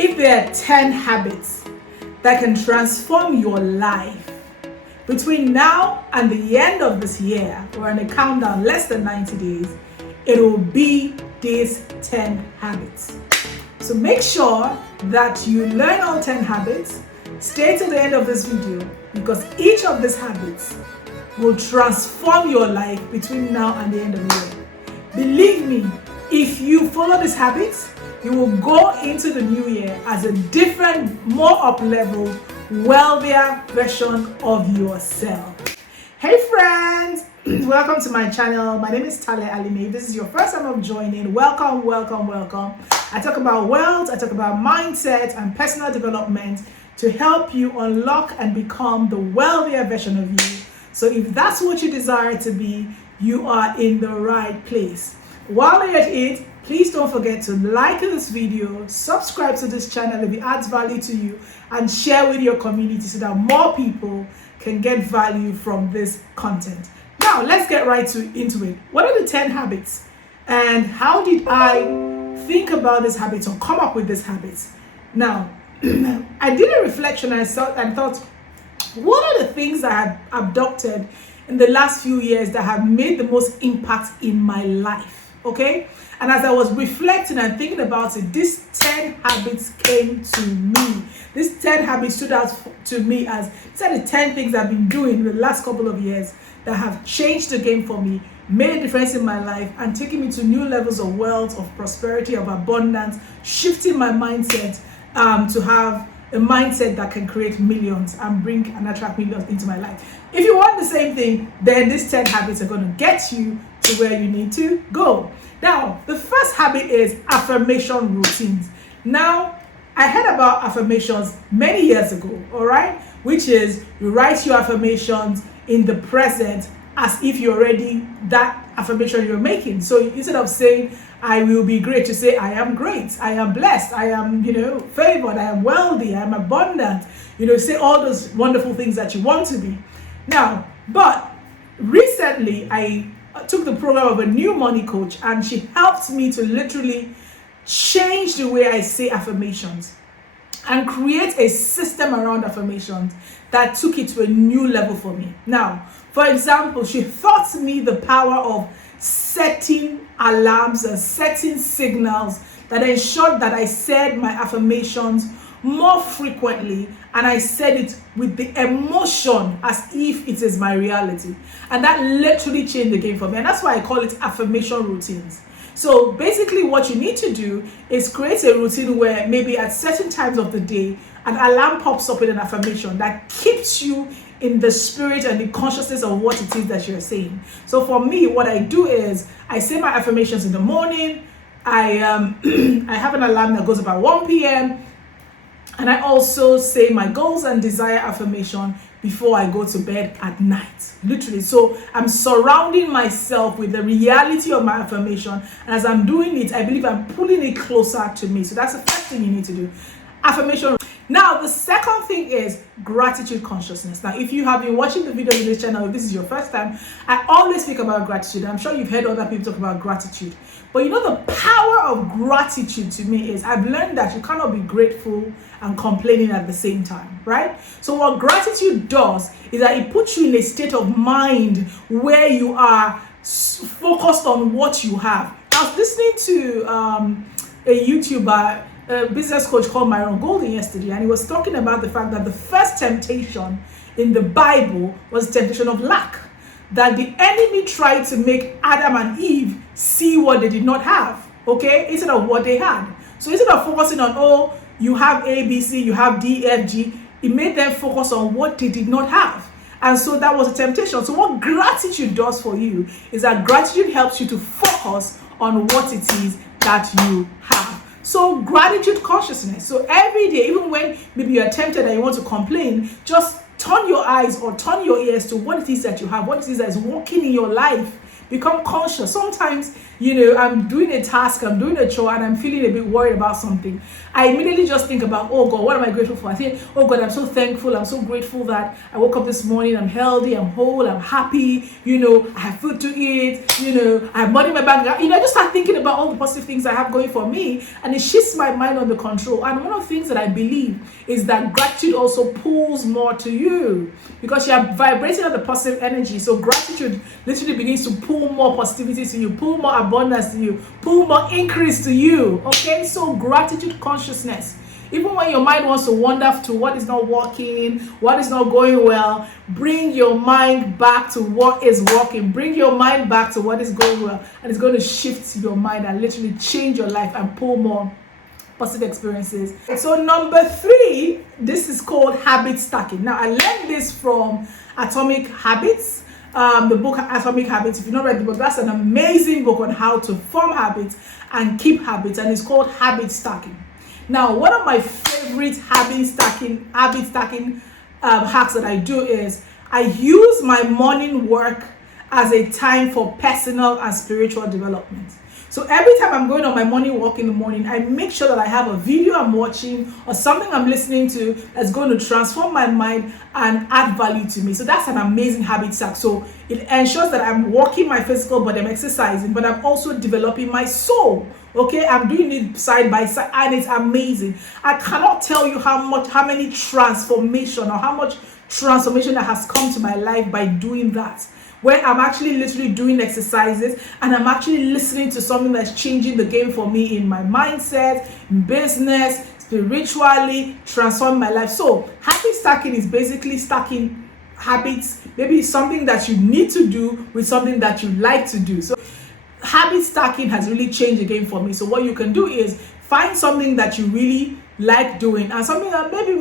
if there are 10 habits that can transform your life between now and the end of this year, we're on a countdown, less than 90 days, it will be these 10 habits. So make sure that you learn all 10 habits. Stay to the end of this video because each of these habits will transform your life between now and the end of the year. Believe me, if you follow these habits, you will go into the new year as a different, more up-level, wealthier version of yourself. Hey friends, welcome to my channel. My name is Tale Alime. If this is your first time of joining, welcome. I talk about wealth, I talk about mindset and personal development to help you unlock and become the wealthier version of you. So if that's what you desire to be, you are in the right place. While you're at it, please don't forget to like this video, subscribe to this channel if it adds value to you, and share with your community so that more people can get value from this content. Now, let's get right into it. What are the 10 habits? And how did I think about these habits or come up with these habits? Now, I did a reflection and thought, what are the things that I have adopted in the last few years that have made the most impact in my life? Okay? And as I was reflecting and thinking about it, these 10 habits came to me. These 10 habits stood out to me as these are the 10 things I've been doing in the last couple of years that have changed the game for me, made a difference in my life, and taken me to new levels of wealth, of prosperity, of abundance, shifting my mindset to have a mindset that can create millions and bring and attract millions into my life. If you want the same thing, then these 10 habits are going to get you to where you need to go. Now, the first habit is affirmation routines. Now, I heard about affirmations many years ago, all right? Which is you write your affirmations in the present as if you're already that affirmation you're making. So instead of saying, I will be great, you say, I am great, I am blessed, I am, favored, I am wealthy, I am abundant. Say all those wonderful things that you want to be. Now, but recently I took the program of a new money coach and she helped me to literally change the way I say affirmations and create a system around affirmations that took it to a new level for me. Now, for example, she taught me the power of setting alarms and setting signals that ensured that I said my affirmations more frequently and I said it with the emotion as if it is my reality. And that literally changed the game for me. And that's why I call it affirmation routines. So basically what you need to do is create a routine where maybe at certain times of the day, an alarm pops up with an affirmation that keeps you in the spirit and the consciousness of what it is that you're saying. So for me, what I do is I say my affirmations in the morning. I have an alarm that goes about 1 p.m. And I also say my goals and desire affirmation before I go to bed at night, literally. So I'm surrounding myself with the reality of my affirmation. And as I'm doing it, I believe I'm pulling it closer to me. So that's the first thing you need to do. Affirmation. Now, the second thing is gratitude consciousness. Now, if you have been watching the video on this channel, if this is your first time, I always speak about gratitude. I'm sure you've heard other people talk about gratitude. But the power of gratitude to me is I've learned that you cannot be grateful and complaining at the same time, right? So what gratitude does is that it puts you in a state of mind where you are focused on what you have. I was listening to a YouTuber, a business coach called Myron Golden yesterday, and he was talking about the fact that the first temptation in the Bible was the temptation of lack. That the enemy tried to make Adam and Eve see what they did not have, okay, instead of what they had. So instead of focusing on, you have A, B, C, you have D, F, G, it made them focus on what they did not have. And so that was a temptation. So what gratitude does for you is that gratitude helps you to focus on what it is that you have. So gratitude consciousness. So every day, even when maybe you're tempted and you want to complain, just turn your eyes or turn your ears to what it is that you have, what it is that is working in your life. Become conscious. Sometimes I'm doing a task, I'm doing a chore, and I'm feeling a bit worried about something, I immediately just think about, oh God, what am I grateful for? I think, oh God, I'm so thankful, I'm so grateful that I woke up this morning, I'm healthy, I'm whole, I'm happy, I have food to eat, I have money in my bank. I just start thinking about all the positive things I have going for me, and it shifts my mind on the control. And one of the things that I believe is that gratitude also pulls more to you, because you are vibrating on the positive energy. So gratitude literally begins to pull more positivity to you, pull more abundance to you, pull more increase to you. Okay, so gratitude consciousness. Even when your mind wants to wander to what is not working, what is not going well, bring your mind back to what is working. Bring your mind back to what is going well, and it's going to shift your mind and literally change your life and pull more positive experiences. So number 3, this is called habit stacking. Now, I learned this from Atomic Habits, the book Atomic Habits. If you've not read the book, that's an amazing book on how to form habits and keep habits, and it's called habit stacking. Now, one of my favorite habit stacking hacks that I do is I use my morning work as a time for personal and spiritual development. So every time I'm going on my morning walk in the morning, I make sure that I have a video I'm watching or something I'm listening to that's going to transform my mind and add value to me. So that's an amazing habit stack. So it ensures that I'm working my physical body, I'm exercising, but I'm also developing my soul. Okay, I'm doing it side by side, and it's amazing. I cannot tell you how many transformation that has come to my life by doing that, where I'm actually literally doing exercises and I'm actually listening to something that's changing the game for me in my mindset, in business, spiritually, transforming my life. So habit stacking is basically stacking habits, maybe something that you need to do with something that you like to do. So habit stacking has really changed the game for me. So what you can do is find something that you really like doing and something that maybe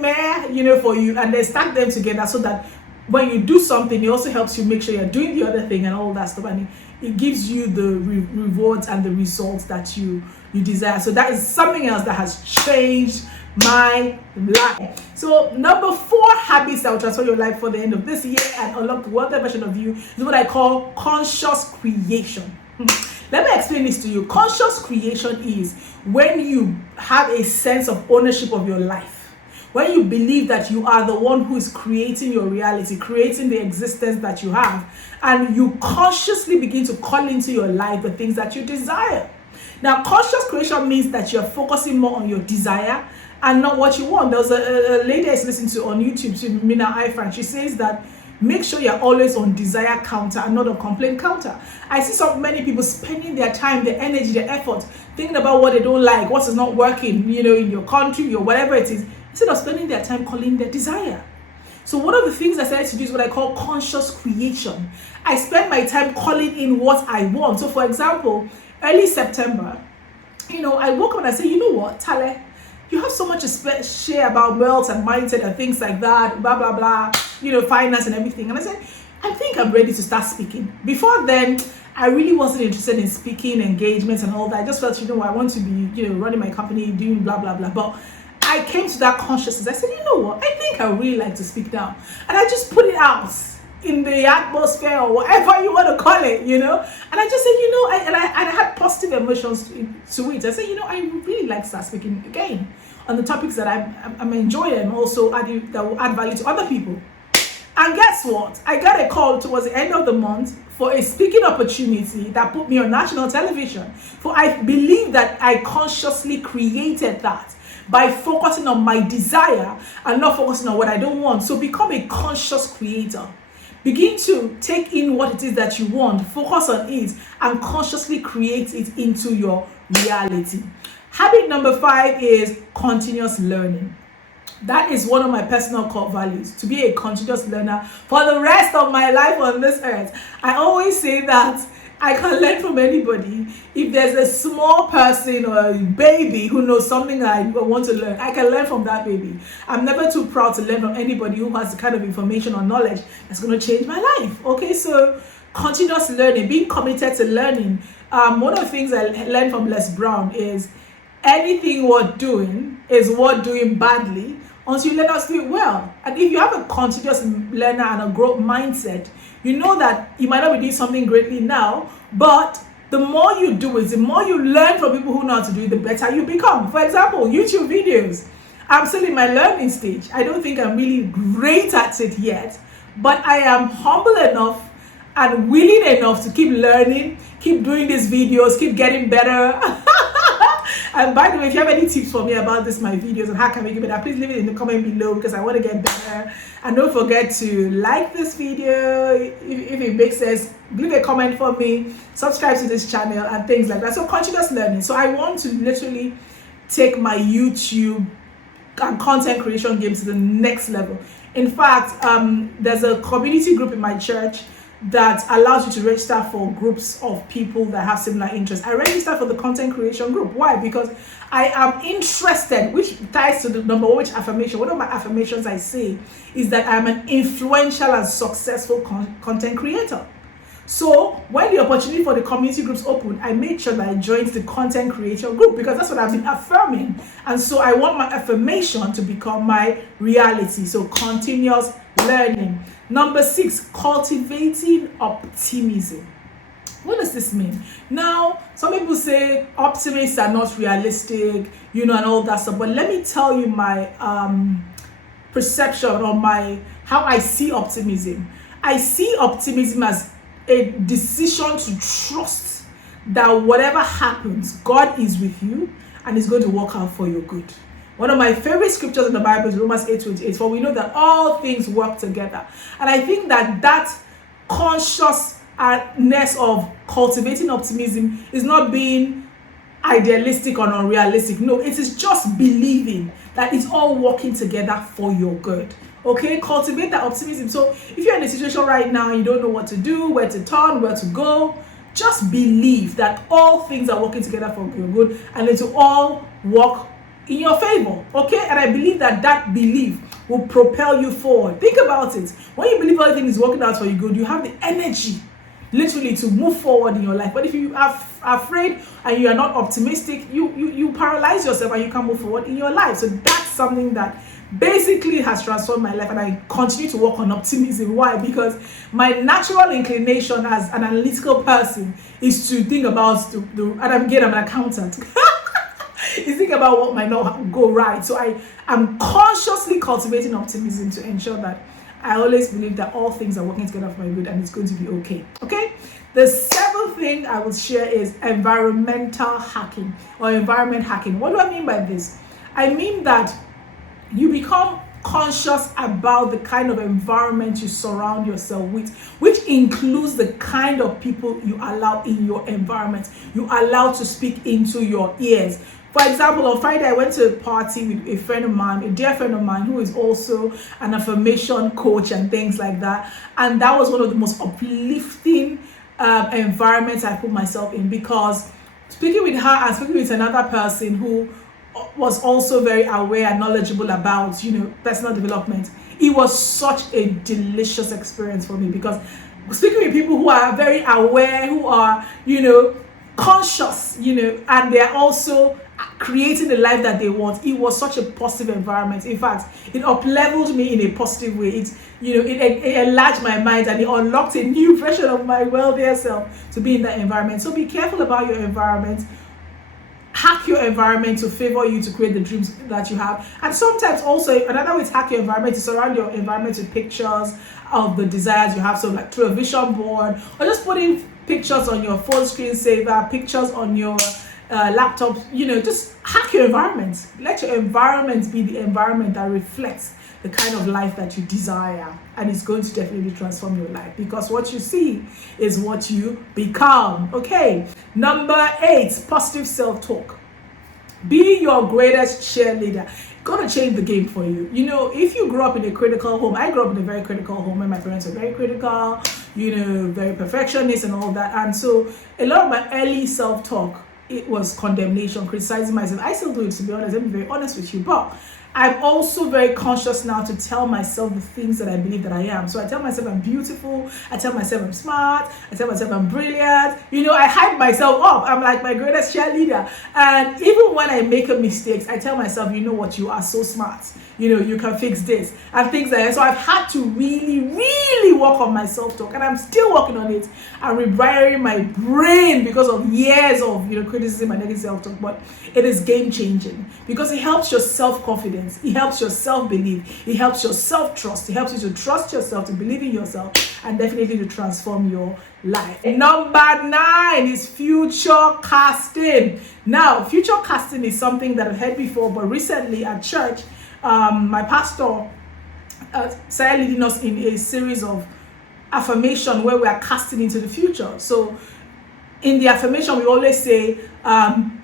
for you, and then stack them together so that when you do something, it also helps you make sure you're doing the other thing and all that stuff, and it gives you the rewards and the results that you desire. So that is something else that has changed my life. So number 4 habits that will transform your life for the end of this year and unlock the world version of you is what I call conscious creation. Let me explain this to you. Conscious creation is when you have a sense of ownership of your life, when you believe that you are the one who is creating your reality, creating the existence that you have, and you consciously begin to call into your life the things that you desire. Now, conscious creation means that you're focusing more on your desire and not what you want. There was a lady I was listening to on YouTube, to Mina Ifran. She says that make sure you're always on desire counter and not on complaint counter. I see so many people spending their time, their energy, their effort, thinking about what they don't like, what is not working, in your country or whatever it is, instead of spending their time calling their desire. So one of the things I started to do is what I call conscious creation. I spend my time calling in what I want. So for example, early September, I woke up and I said, you know what, Tale, you have so much to share about wealth and mindset and things like that, blah, blah, blah, finance and everything. And I said, I think I'm ready to start speaking. Before then, I really wasn't interested in speaking, engagements and all that. I just felt, I want to be, running my company, doing blah, blah, blah. But I came to that consciousness. I said, you know what? I think I really like to speak now. And I just put it out in the atmosphere or whatever you want to call it, And I just said, I had positive emotions to it. I said, I really like to start speaking again on the topics that I'm enjoying and also that will add value to other people. And guess what? I got a call towards the end of the month for a speaking opportunity that put me on national television. For I believe that I consciously created that by focusing on my desire and not focusing on what I don't want. So become a conscious creator. Begin to take in what it is that you want, focus on it, and consciously create it into your reality. Habit number 5 is continuous learning. That is one of my personal core values, to be a continuous learner for the rest of my life on this earth. I always say that I can learn from anybody. If there's a small person or a baby who knows something that I want to learn, I can learn from that baby. I'm never too proud to learn from anybody who has the kind of information or knowledge that's going to change my life. Okay, so continuous learning, being committed to learning. One of the things I learned from Les Brown is anything worth doing is worth doing badly until you learn how to do it well. And if you have a continuous learner and a growth mindset, you know that you might not be doing something greatly now, but the more you do it, the more you learn from people who know how to do it, the better you become. For example, YouTube videos. I'm still in my learning stage. I don't think I'm really great at it yet, but I am humble enough and willing enough to keep learning, keep doing these videos, keep getting better. And by the way, if you have any tips for me about this, my videos, and how can we get better, please leave it in the comment below, because I want to get better. And don't forget to like this video if it makes sense. Leave a comment for me, subscribe to this channel, and things like that. So continuous learning. So I want to literally take my YouTube and content creation game to the next level. In fact, there's a community group in my church that allows you to register for groups of people that have similar interests. I registered for the content creation group. Why? Because I am interested, which ties to the number one, which affirmation. One of my affirmations I say is that I'm an influential and successful content creator. So when the opportunity for the community groups opened, I made sure that I joined the content creation group, because that's what I've been affirming. And so I want my affirmation to become my reality. So continuous learning. Number 6, cultivating optimism. What does this mean? Now, some people say optimists are not realistic, and all that stuff. But let me tell you my perception, or how I see optimism. I see optimism as a decision to trust that whatever happens, God is with you and is going to work out for your good. One of my favorite scriptures in the Bible is Romans 8:28, for we know that all things work together. And I think that consciousness of cultivating optimism is not being idealistic or unrealistic. No, it is just believing that it's all working together for your good. Okay, cultivate that optimism. So if you're in a situation right now, you don't know what to do, where to turn, where to go, just believe that all things are working together for your good, and it will all work in your favor. Okay, and I believe that belief will propel you forward. Think about it. When you believe everything is working out for your good, you have the energy literally to move forward in your life. But if you are afraid and you are not optimistic, you paralyze yourself and you can't move forward in your life. So that's something that basically has transformed my life, and I continue to work on optimism. Why? Because my natural inclination as an analytical person is to think about and I'm an accountant. is think about what might not go right. So I am consciously cultivating optimism to ensure that I always believe that all things are working together for my good and it's going to be okay. Okay? The 7th thing I will share is environmental hacking, or environment hacking. What do I mean by this? I mean that you become conscious about the kind of environment you surround yourself with, which includes the kind of people you allow in your environment, you allow to speak into your ears. For example, on Friday, I went to a party with a friend of mine, a dear friend of mine, who is also an affirmation coach and things like that. And that was one of the most uplifting environments I put myself in, because speaking with her and speaking with another person who was also very aware and knowledgeable about, personal development, it was such a delicious experience for me, because speaking with people who are very aware, who are, conscious, and they're also creating the life that they want. It was such a positive environment. In fact, it up-leveled me in a positive way. It enlarged my mind, and it unlocked a new version of my wealthier self to be in that environment. So be careful about your environment. Hack your environment to favor you, to create the dreams that you have. And sometimes also another way to hack your environment is surround your environment with pictures of the desires you have. So like through a vision board, or just putting pictures on your phone screensaver, pictures on your laptop. Just hack your environment. Let your environment be the environment that reflects the kind of life that you desire, and it's going to definitely transform your life, because what you see is what you become. Okay, number 8, positive self-talk. Be your greatest cheerleader. Gonna change the game for you. If you grew up in a critical home, I grew up in a very critical home, and my parents were very critical, very perfectionist and all that. And so a lot of my early self-talk it was condemnation, criticizing myself. I still do it, to be honest. I'm very honest with you. But I'm also very conscious now to tell myself the things that I believe that I am. So I tell myself I'm beautiful. I tell myself I'm smart. I tell myself I'm brilliant. You know, I hype myself up. I'm like my greatest cheerleader. And even when I make a mistake, I tell myself, you know what, you are so smart. You know, you can fix this and things like that. So I've had to really work on my self-talk, and I'm still working on it. I'm rewiring my brain because of years of, you know, criticism and negative self-talk. But it is game-changing because it helps your self-confidence, it helps your self-belief, it helps your self-trust, it helps you to trust yourself, to believe in yourself, and definitely to transform your life. Number 9 is future casting. Now, future casting is something that I've heard before, but recently at church, my pastor started leading us in a series of affirmation where we are casting into the future. So in the affirmation, we always say,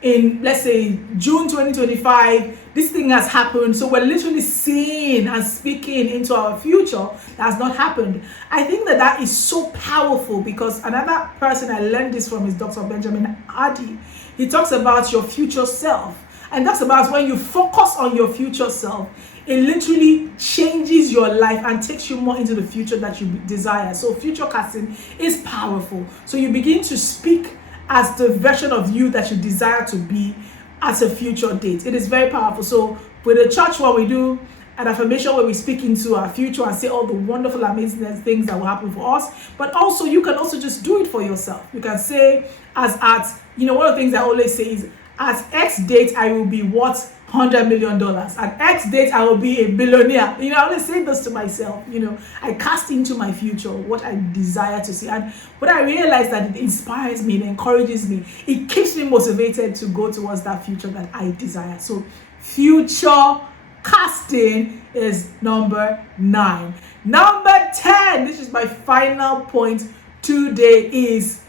in, let's say, June 2025, this thing has happened. So we're literally seeing and speaking into our future that has not happened. I think that that is so powerful because another person I learned this from is Dr. Benjamin Hardy. He talks about your future self. And that's about when you focus on your future self, it literally changes your life and takes you more into the future that you desire. So future casting is powerful. So you begin to speak as the version of you that you desire to be at a future date. It is very powerful. So with the church, what we do, an affirmation where we speak into our future and say all the wonderful, amazing things that will happen for us. But also, you can also just do it for yourself. You can say, as at, you know, one of the things I always say is, at X date, I will be worth $100 million. At X date, I will be a billionaire. You know, I always say this to myself. You know, I cast into my future what I desire to see. And what I realize that it inspires me, it encourages me. It keeps me motivated to go towards that future that I desire. So future casting is number 9. Number 10, this is my final point today, is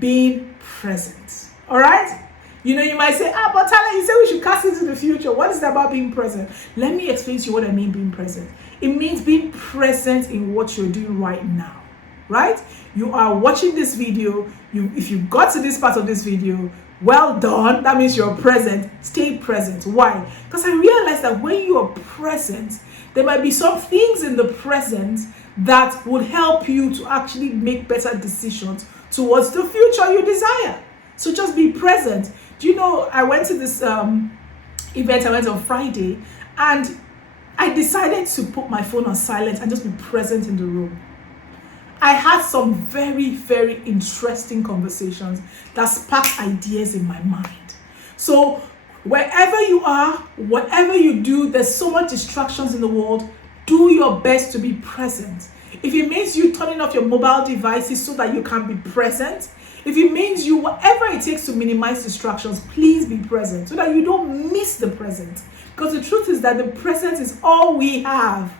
being present. All right? You know, you might say, but Tala, you said we should cast into the future. What is it about being present? Let me explain to you what I mean being present. It means being present in what you're doing right now, right? You are watching this video. If you got to this part of this video, well done. That means you're present. Stay present. Why? Because I realized that when you are present, there might be some things in the present that would help you to actually make better decisions towards the future you desire. So just be present. Do you know, I went to this event, I went on Friday, and I decided to put my phone on silent and just be present in the room. I had some very interesting conversations that sparked ideas in my mind. So wherever you are, whatever you do, there's so much distractions in the world. Do your best to be present. If it means you turning off your mobile devices so that you can be present, if it means you, whatever it takes to minimize distractions, please be present so that you don't miss the present. Because the truth is that the present is all we have.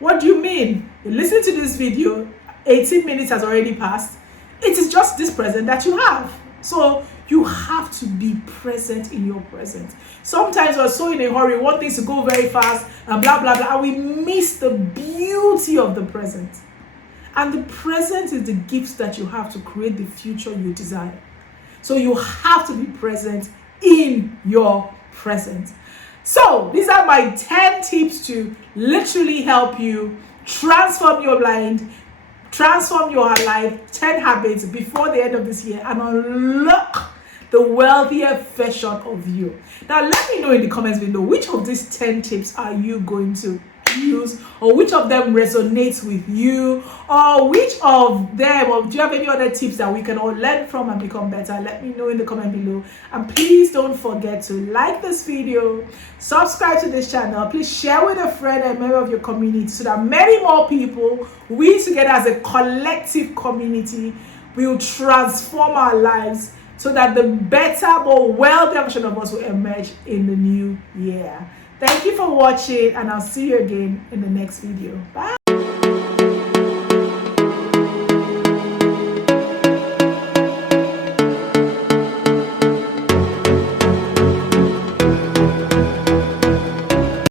What do you mean? You listen to this video, 18 minutes has already passed. It is just this present that you have. So you have to be present in your present. Sometimes we're so in a hurry, we want things to go very fast and blah, blah, blah, and we miss the beauty of the present. And the present is the gifts that you have to create the future you desire. So you have to be present in your present. So these are my 10 tips to literally help you transform your mind, transform your life, 10 habits before the end of this year, and unlock the wealthier version of you. Now let me know in the comments below, which of these 10 tips are you going to use, or which of them resonates with you, or which of them, or do you have any other tips that we can all learn from and become better? Let me know in the comment below. And please don't forget to like this video, subscribe to this channel, please share with a friend and member of your community so that many more people, we together as a collective community, will transform our lives so that the better, more wealthier version of us will emerge in the new year. Thank you for watching, and I'll see you again in the next video. Bye.